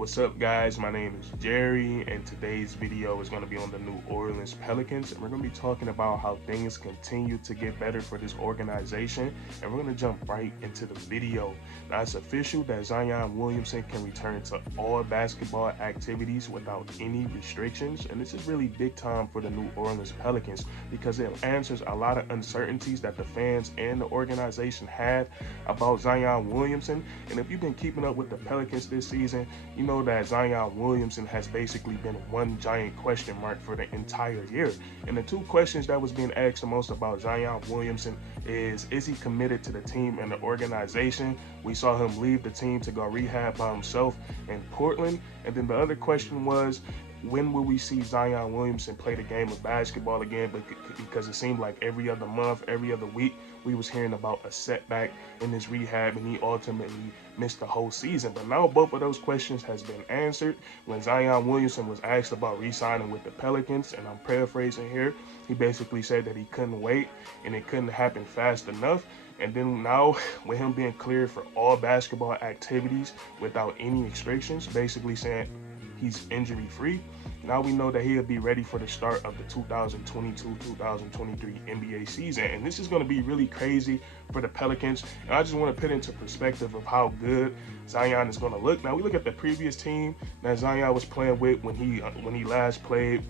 What's up, guys? My name is Jerry, and today's video is going to be on the New Orleans Pelicans, and we're going to be talking about how things continue to get better for this organization, and we're going to jump right into the video. Now, it's official that Zion Williamson can return to all basketball activities without any restrictions, and this is really big time for the New Orleans Pelicans because it answers a lot of uncertainties that the fans and the organization had about Zion Williamson. And if you've been keeping up with the Pelicans this season, you know that Zion Williamson has basically been one giant question mark for the entire year. And the two questions that was being asked the most about Zion Williamson is he committed to the team and the organization? We saw him leave the team to go rehab by himself in Portland. And then the other question was, when will we see Zion Williamson play the game of basketball again? Because it seemed like every other month, every other week, we was hearing about a setback in his rehab, and he ultimately missed the whole season. But now both of those questions has been answered. When Zion Williamson was asked about re-signing with the Pelicans, and I'm paraphrasing here, he basically said that he couldn't wait and it couldn't happen fast enough. And then now, with him being cleared for all basketball activities without any restrictions, basically saying he's injury free, now we know that he'll be ready for the start of the 2022-2023 NBA season. And this is going to be really crazy for the Pelicans. And I just want to put into perspective of how good Zion is going to look. Now we look at the previous team that Zion was playing with when he played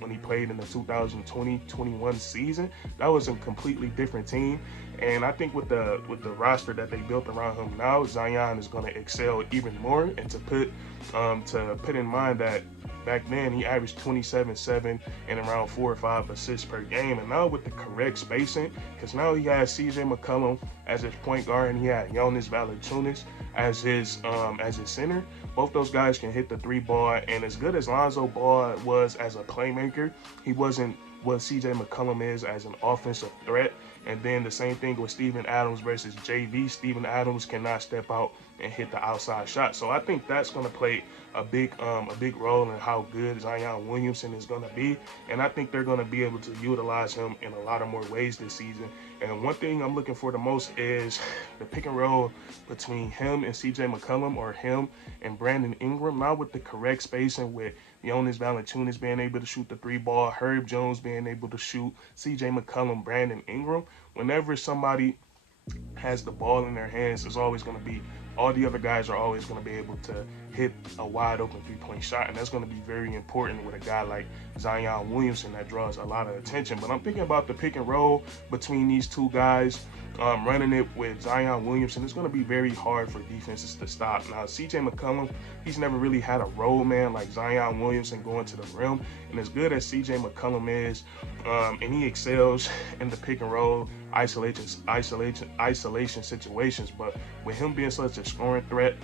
in the 2020-21 season. That was a completely different team. And I think with the roster that they built around him now, Zion is going to excel even more. And to put in mind that back then he averaged 27-7 and around 4 or 5 assists per game. And now with the correct spacing, because now he has CJ McCollum as his point guard and he had Jonas Valanciunas as his center. Both those guys can hit the three ball, and as good as Lonzo Ball was as a playmaker, he wasn't what CJ McCollum is as an offensive threat. And then the same thing with Steven Adams versus JV. Steven Adams cannot step out and hit the outside shot. So I think that's going to play a big role in how good Zion Williamson is going to be. And I think they're going to be able to utilize him in a lot of more ways this season. And one thing I'm looking for the most is the pick and roll between him and CJ McCollum, or him and Brandon Ingram. Now with the correct spacing, with Jonas Valanciunas being able to shoot the three ball, Herb Jones being able to shoot, CJ McCollum, Brandon Ingram. Whenever somebody has the ball in their hands, there's always going to be, all the other guys are always going to be able to hit a wide open three-point shot, and that's going to be very important with a guy like Zion Williamson that draws a lot of attention. But I'm thinking about the pick and roll between these two guys, running it with Zion Williamson. It's going to be very hard for defenses to stop. Now, CJ McCollum, he's never really had a role man like Zion Williamson going to the rim, and as good as CJ McCollum is, and he excels in the pick and roll isolation situations, but with him being such a scoring threat,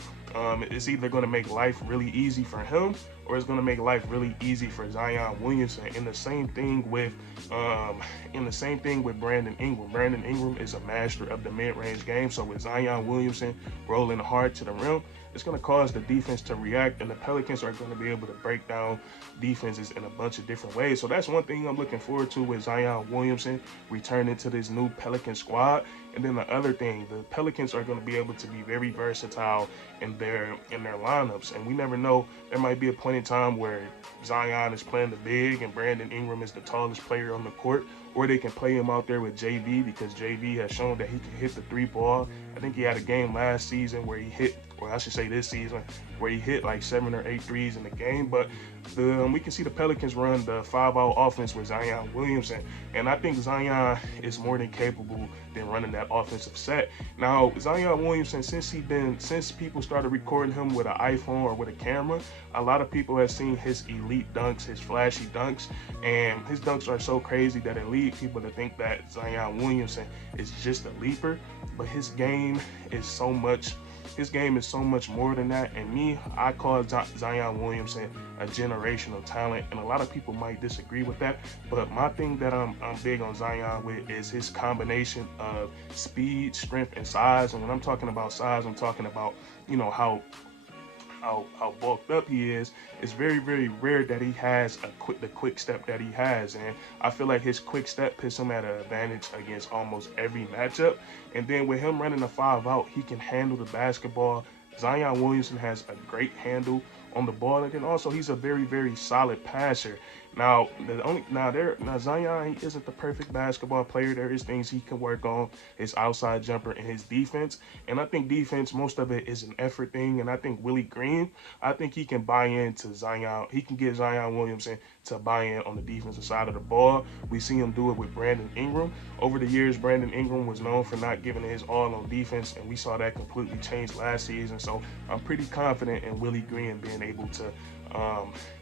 it's either going to make life really easy for him, or it's going to make life really easy for Zion Williamson. And the same thing with Brandon Ingram. Brandon Ingram is a master of the mid-range game. So with Zion Williamson rolling hard to the rim, it's going to cause the defense to react, and the Pelicans are going to be able to break down defenses in a bunch of different ways. So that's one thing I'm looking forward to with Zion Williamson returning to this new Pelican squad. And then the other thing, the Pelicans are going to be able to be very versatile in their lineups. And we never know, there might be a point in time where Zion is playing the big and Brandon Ingram is the tallest player on the court, or they can play him out there with JV, because JV has shown that he can hit the three ball. I think he had a game last season where he hit, or I should say this season, where he hit like 7 or 8 threes in the game. But we can see the Pelicans run the 5-out offense with Zion Williamson, and I think Zion is more than capable than running that offensive set. Now, Zion Williamson, since people started recording him with an iPhone or with a camera, a lot of people have seen his elite dunks, his flashy dunks, and his dunks are so crazy that it leads people to think that Zion Williamson is just a leaper. But his game is so much more than that. And I call Zion Williamson a generational talent, and a lot of people might disagree with that. But my thing that I'm big on Zion with is his combination of speed, strength, and size. And when I'm talking about size, I'm talking about, you know, how bulked up he is. It's very, very rare that he has the quick step that he has, and I feel like his quick step puts him at an advantage against almost every matchup. And then with him running a 5-out, he can handle the basketball. Zion Williamson has a great handle on the ball, and then also he's a very, very solid passer. Now Zion, he isn't the perfect basketball player. There is things he can work on, his outside jumper and his defense. And I think defense, most of it is an effort thing. And I think Willie Green, I think he can buy into Zion. He can get Zion Williamson to buy in on the defensive side of the ball. We see him do it with Brandon Ingram. Over the years, Brandon Ingram was known for not giving his all on defense, and we saw that completely change last season. So I'm pretty confident in Willie Green being able to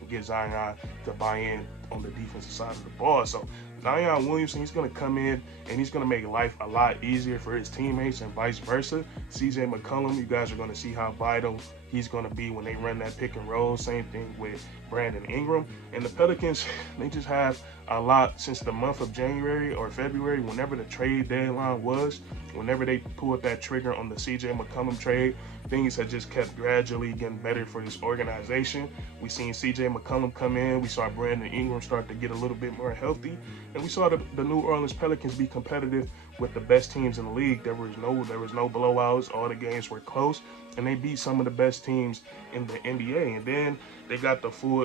get Zion to buy in on the defensive side of the ball. So Zion Williamson, he's going to come in and he's going to make life a lot easier for his teammates and vice versa. CJ McCollum, you guys are going to see how vital he's going to be when they run that pick and roll. Same thing with Brandon Ingram. And the Pelicans, they just have a lot since the month of January or February, whenever the trade deadline was, whenever they pulled that trigger on the CJ McCollum trade, things have just kept gradually getting better for this organization. We seen CJ McCollum come in. We saw Brandon Ingram start to get a little bit more healthy. And we saw the New Orleans Pelicans be competitive with the best teams in the league. There was no blowouts. All the games were close, and they beat some of the best teams in the NBA. And then they got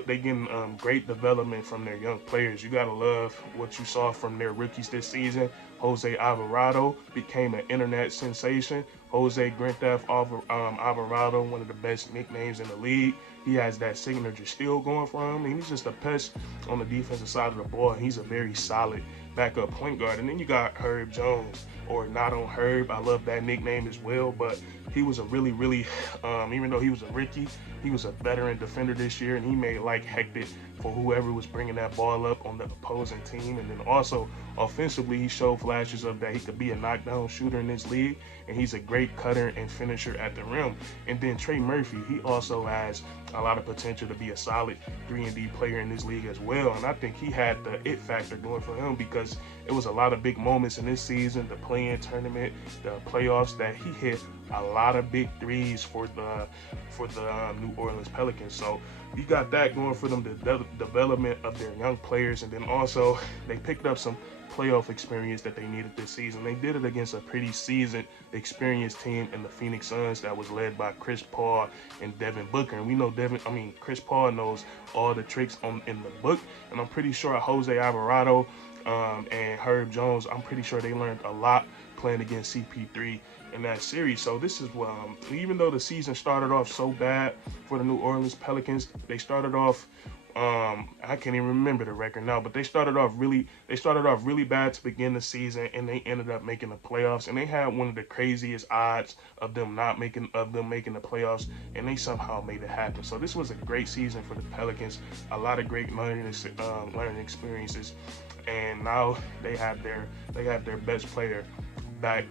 they getting great development from their young players. You gotta love what you saw from their rookies this season. Jose Alvarado became an internet sensation. Jose Grand Theft Alvarado, one of the best nicknames in the league. He has that signature still going for him, and he's just a pest on the defensive side of the ball. He's a very solid backup point guard. And then you got Herb Jones, or Not on Herb. I love that nickname as well, but he was a really, even though he was a rookie, he was a veteran defender this year, and he made life hectic for whoever was bringing that ball up on the opposing team. And then also offensively, he showed flashes of that he could be a knockdown shooter in this league, and he's a great cutter and finisher at the rim. And then Trey Murphy, he also has a lot of potential to be a solid 3-and-D player in this league as well. And I think he had the it factor going for him, because it was a lot of big moments in this season, the play-in tournament, the playoffs, that he hit a lot of big threes for the New Orleans Pelicans. So you got that going for them, the development of their young players. And then also they picked up some playoff experience that they needed this season. They did it against a pretty seasoned, experienced team in the Phoenix Suns that was led by Chris Paul and Devin Booker. And we know Chris Paul knows all the tricks in the book. And I'm pretty sure Jose Alvarado and Herb Jones, I'm pretty sure they learned a lot playing against CP3 in that series. So this is even though the season started off so bad for the New Orleans Pelicans, they started off I can't even remember the record now, but they started off really bad to begin the season, and they ended up making the playoffs. And they had one of the craziest odds of them making the playoffs, and they somehow made it happen. So this was a great season for the Pelicans. A lot of great learning experiences, and now they have their best player back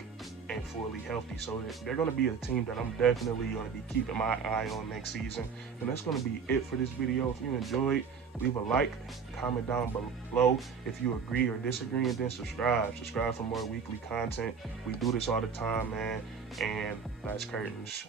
and fully healthy. So they're going to be a team that I'm definitely going to be keeping my eye on next season. And that's going to be it for this video. If you enjoyed, leave a like, comment down below if you agree or disagree, and then subscribe for more weekly content. We do this all the time, man. And that's curtains.